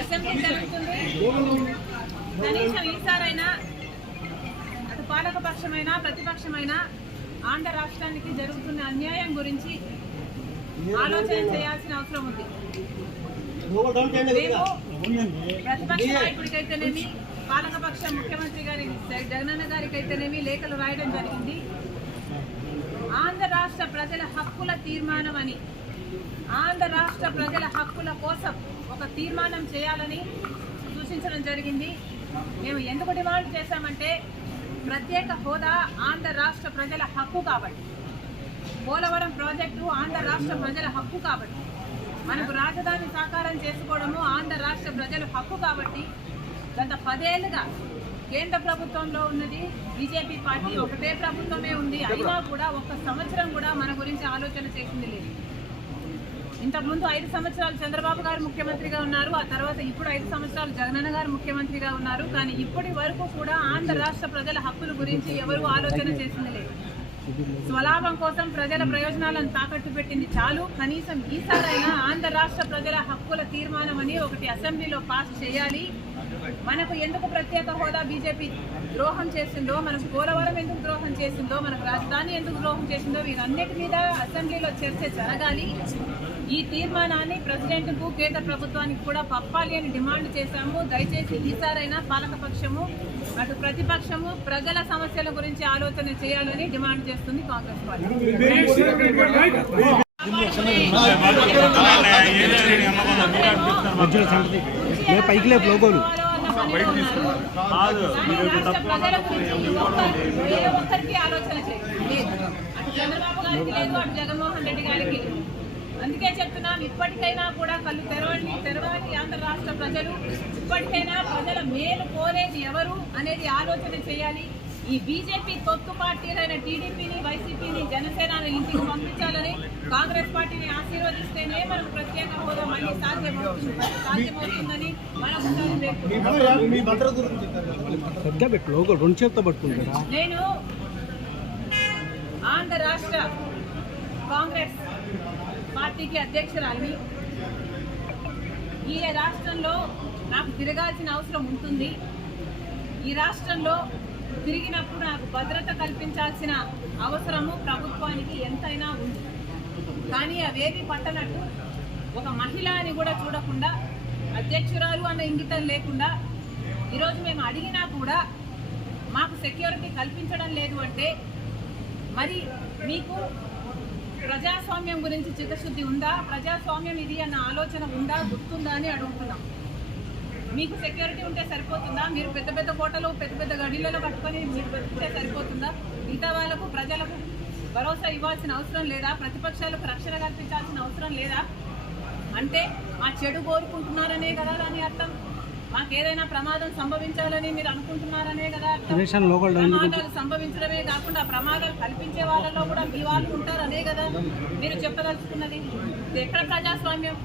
Assembly జరుగుతుంది. కనీసం ఈసారైనా అటు పాలకపక్షమైనా ప్రతిపక్షమైనా ఆంధ్ర రాష్ట్రానికి జరుగుతున్న అన్యాయం గురించి ఆలోచన చేయాల్సిన అవసరం ఉంది. రేపు ప్రతిపక్ష నాయకుడికైతేనేమి పాలకపక్ష ముఖ్యమంత్రి గారి జగనన్న గారికి అయితేనేమి లేఖలు రాయడం జరిగింది. ఆంధ్ర రాష్ట్ర ప్రజల హక్కుల తీర్మానం అని ఆంధ్ర రాష్ట్ర ప్రజల హక్కుల కోసం ఒక తీర్మానం చేయాలని సూచించడం జరిగింది. మేము ఎందుకు డిమాండ్ చేశామంటే ప్రత్యేక హోదా ఆంధ్ర రాష్ట్ర ప్రజల హక్కు కాబట్టి. పోలవరం ప్రాజెక్టు ఆంధ్ర రాష్ట్ర ప్రజల హక్కు కాబట్టి. మనకు రాజధాని సాకారం చేసుకోవడము ఆంధ్ర రాష్ట్ర ప్రజల హక్కు కాబట్టి గత పదేళ్ళుగా కేంద్ర ప్రభుత్వంలో ఉన్నది బీజేపీ పార్టీ ఒకటే ప్రభుత్వమే ఉంది. అయినా కూడా ఒక్క సంవత్సరం కూడా మన గురించి ఆలోచన చేసింది లేదు. ఇంతకుముందు ఐదు సంవత్సరాలు చంద్రబాబు గారు ముఖ్యమంత్రిగా ఉన్నారు ఆ తర్వాత ఇప్పుడు ఐదు సంవత్సరాలు జగనన్న గారు ముఖ్యమంత్రిగా ఉన్నారు. కానీ ఇప్పటి వరకు కూడా ఆంధ్ర రాష్ట్ర ప్రజల హక్కుల గురించి ఎవరు ఆలోచన చేసింది లేదు. స్వలాభం కోసం ప్రజల ప్రయోజనాలను తాకట్టు పెట్టింది చాలు. కనీసం ఈసారైనా ఆంధ్ర రాష్ట్ర ప్రజల హక్కుల తీర్మానం అని ఒకటి అసెంబ్లీలో పాస్ చేయాలి. మనకు ఎందుకు ప్రత్యేక హోదా బీజేపీ ద్రోహం చేసిందో మనకు పోలవరం ఎందుకు ద్రోహం చేసిందో మనకు రాజధాని ఎందుకు ద్రోహం చేసిందో వీరన్నిటి మీద అసెంబ్లీలో చర్చ జరగాలి. ఈ తీర్మానాన్ని ప్రెసిడెంట్కు కేంద్ర ప్రభుత్వానికి కూడా పంపాలి అని డిమాండ్ చేశాము. దయచేసి ఈసారైనా పాలకపక్షము అటు ప్రతిపక్షము ప్రజల సమస్యల గురించి ఆలోచన చేయాలని డిమాండ్ చేస్తుంది కాంగ్రెస్ పార్టీ. పైకి లేపు లోగోలు ఆలోచన. అటు చంద్రబాబు గారికి లేదు అటు జగన్మోహన్ రెడ్డి గారికి అందుకే చెప్తున్నాం ఇప్పటికైనా కూడా కళ్ళు తెరవండి తెరవాలి ఆంధ్ర రాష్ట్ర ప్రజలు. ఇప్పటికైనా ప్రజల మేలు కోరేది ఎవరు అనేది ఆలోచన చేయాలి. ఈ బీజేపీ తొత్తు పార్టీలైన టీడీపీని వైసీపీని జనసేనని ఇంటికి పంపించాలని కాంగ్రెస్ పార్టీని ఆశీర్వదిస్తేనే మనకు ప్రత్యేక హోదా మళ్ళీ సాధ్యమవుతుంది. సాధ్యమవుతుందని పట్టుకుంటారా? నేను ఆంధ్ర రాష్ట్ర కాంగ్రెస్ పార్టీకి అధ్యక్షురాలిని. ఈ రాష్ట్రంలో నాకు తిరగాల్సిన అవసరం ఉంటుంది. ఈ రాష్ట్రంలో తిరిగినప్పుడు నాకు భద్రత కల్పించాల్సిన అవసరము ప్రభుత్వానికి ఎంతైనా ఉంది. కానీ అవేవి పట్టనట్టు ఒక మహిళ అని కూడా చూడకుండా అధ్యక్షురాలు అన్న ఇంగితం లేకుండా ఈరోజు మేము అడిగినా కూడా మాకు సెక్యూరిటీ కల్పించడం లేదు అంటే మరి మీకు ప్రజాస్వామ్యం గురించి చిత్తశుద్ధి ఉందా? ప్రజాస్వామ్యం ఇది అన్న ఆలోచన ఉందా? గుర్తుందా అని అడుగుతున్నాం. మీకు సెక్యూరిటీ ఉంటే సరిపోతుందా? మీరు పెద్ద పెద్ద కోటలు పెద్ద పెద్ద గడిలలో కట్టుకొని మీరు బతికితే సరిపోతుందా? మిగతా వాళ్ళకు ప్రజలకు భరోసా ఇవ్వాల్సిన అవసరం లేదా? ప్రతిపక్షాలకు రక్షణ కల్పించాల్సిన అవసరం లేదా? అంటే మా చెడు కోరుకుంటున్నారనే కదా దాని అర్థం. మాకు ఏదైనా ప్రమాదం సంభవించాలని మీరు అనుకుంటున్నారనే కదా ప్రమాదాలు సంభవించడమే కాకుండా ప్రమాదాలు కల్పించే వాళ్ళలో కూడా మీ వాళ్ళు ఉంటారు అదే కదా మీరు చెప్పదలుచుకున్నది. ఇది ఎక్కడ ప్రజాస్వామ్యం?